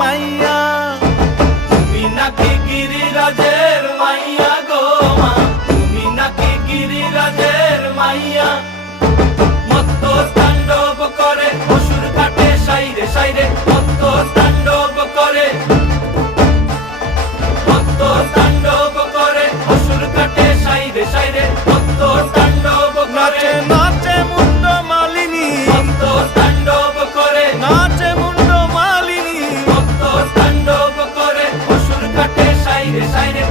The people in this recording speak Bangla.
মাইয়া। তুমি নাকি গিরিরাজের মাইয়া গো মা, তুমি নাকি গিরিরাজের মাইয়া। মত্ত তাণ্ডব করে অসুর কাটে সাইরে সাইরে, মত্ত তাণ্ডব করে, মত্ত তাণ্ডব করে অসুর কাটে সাইরে সাইরে, মত্ত তাণ্ডব করে। নাচে নাচে মুন্ড মালিনী, মত্ত তাণ্ডব করে, নাচে মুন্ড মালিনী। মত্ত তাণ্ডব করে অসুর কাটে সাইরে সাইরে,